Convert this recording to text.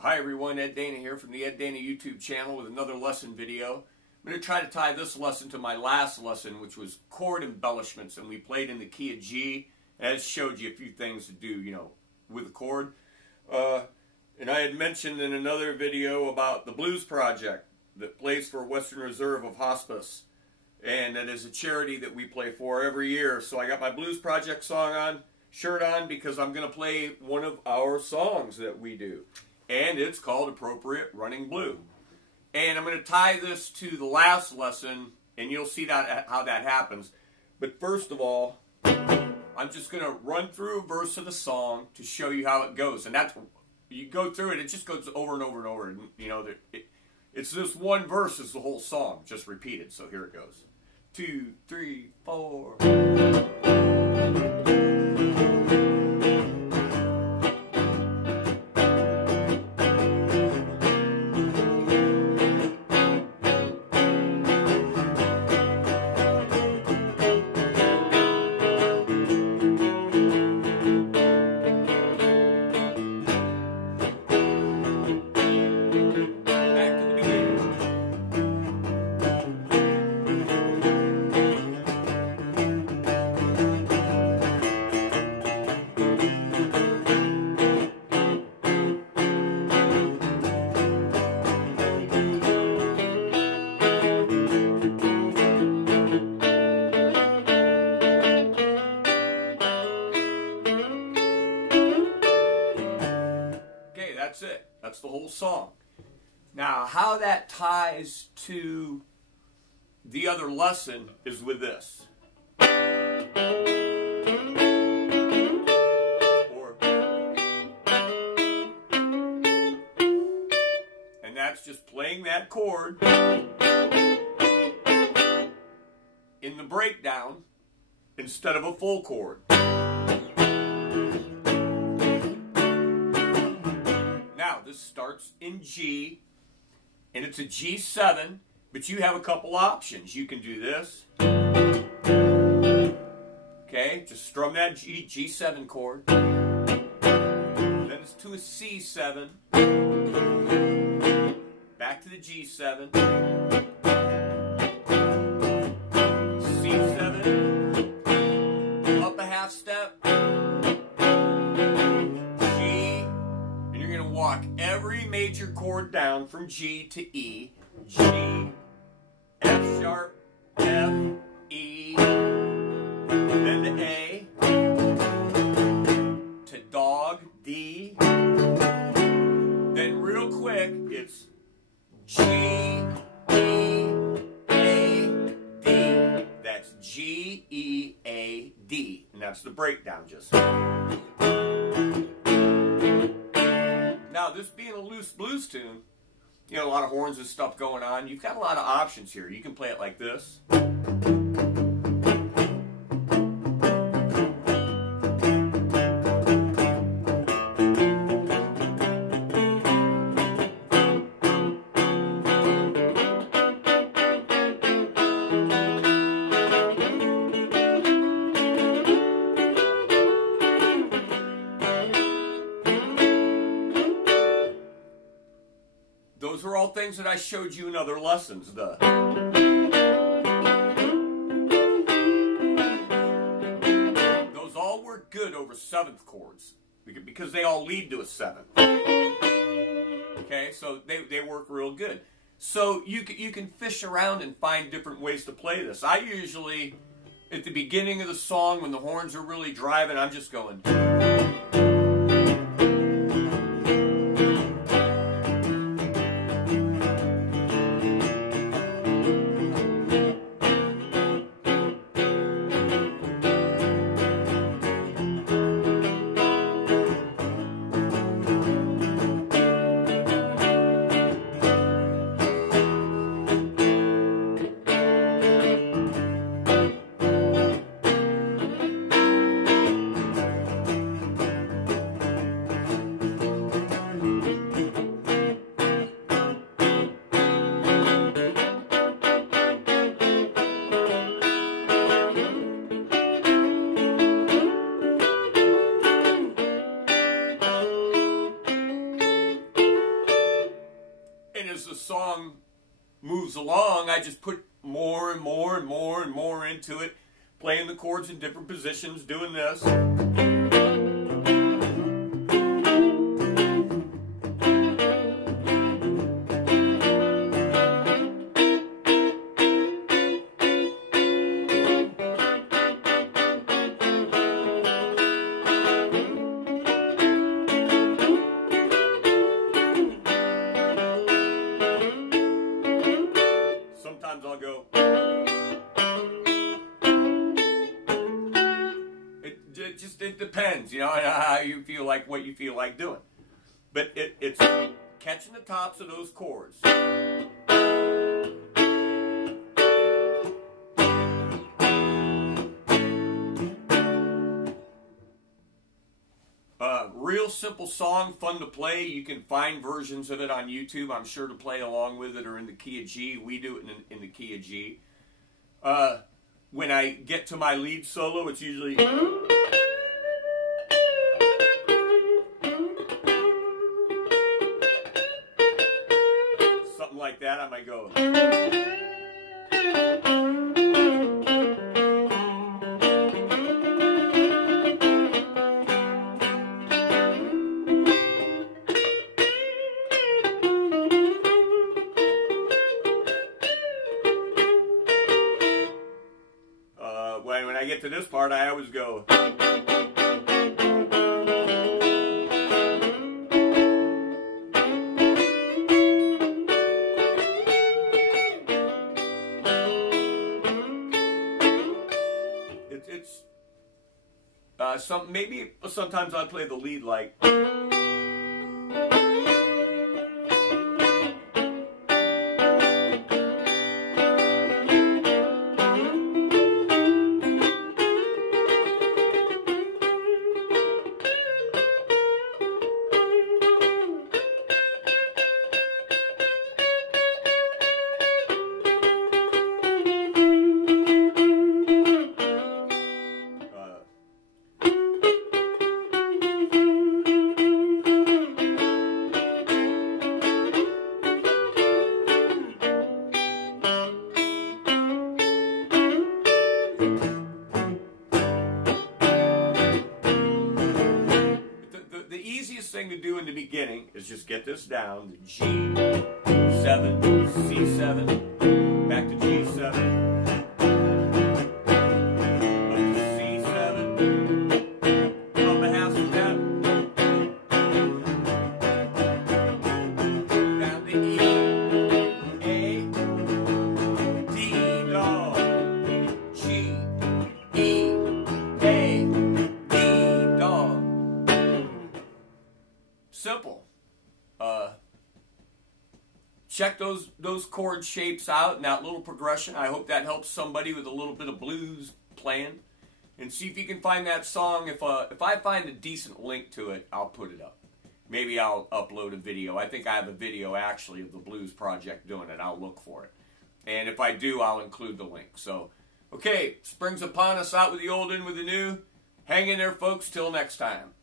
Hi everyone, Ed Dana here from the Ed Dana YouTube channel with another lesson video. I'm going to try to tie this lesson to my last lesson, which was chord embellishments, and we played in the key of G. And I just showed you a few things to do, with a chord. And I had mentioned in another video about the Blues Project that plays for Western Reserve of Hospice. And that is a charity that we play for every year. So I got my Blues Project shirt on because I'm going to play one of our songs that we do. And it's called Appropriate Running Blue. And I'm going to tie this to the last lesson, and you'll see how that happens. But first of all, I'm just going to run through a verse of the song to show you how it goes. And that's, you go through it, it just goes over and over and over. And, it's this one verse is the whole song, just repeated. So here it goes. 2, 3, 4. That's it. That's the whole song. Now, how that ties to the other lesson is with this. And that's just playing that chord in the breakdown instead of a full chord. This starts in G, and it's a G7, but you have a couple options. You can do this. Okay, just strum that G7 chord. Then it's to a C7. Back to the G7. C7. Up a half step. Walk every major chord down from G to E. G, F sharp, F, E, then to A, to dog, D. Then real quick, it's G, E, A, D. That's G, E, A, D. And that's the breakdown just. Now, this being a loose blues tune, a lot of horns and stuff going on, you've got a lot of options here. You can play it like this. Those are all things that I showed you in other lessons. Those all work good over 7th chords because they all lead to a 7th. Okay, so they work real good. So you can fish around and find different ways to play this. I usually, at the beginning of the song, when the horns are really driving, I'm just going. song moves along, I just put more and more and more and more into it, playing the chords in different positions, doing this. Sometimes I'll go. It depends, you know, how you feel like, what you feel like doing. But it's catching the tops of those chords. Real simple song, fun to play. You can find versions of it on YouTube, I'm sure, to play along with it, or in the key of G. We do it in the key of G. When I get to my lead solo, it's usually... something like that. I might go... when I get to this part, I always go. Maybe sometimes I play the lead like. Thing to do in the beginning is just get this down to G7, C7, back to G7, up to C7, up a half step, down to E, A, D, dog, G, E, A, D, dog. Simple. Check those chord shapes out and that little progression. I hope that helps somebody with a little bit of blues playing. And see if you can find that song. If I find a decent link to it, I'll put it up. Maybe I'll upload a video. I think I have a video actually of the Blues Project doing it. I'll look for it. And if I do, I'll include the link. So, okay, spring's upon us, out with the old, in with the new. Hang in there, folks. Till next time.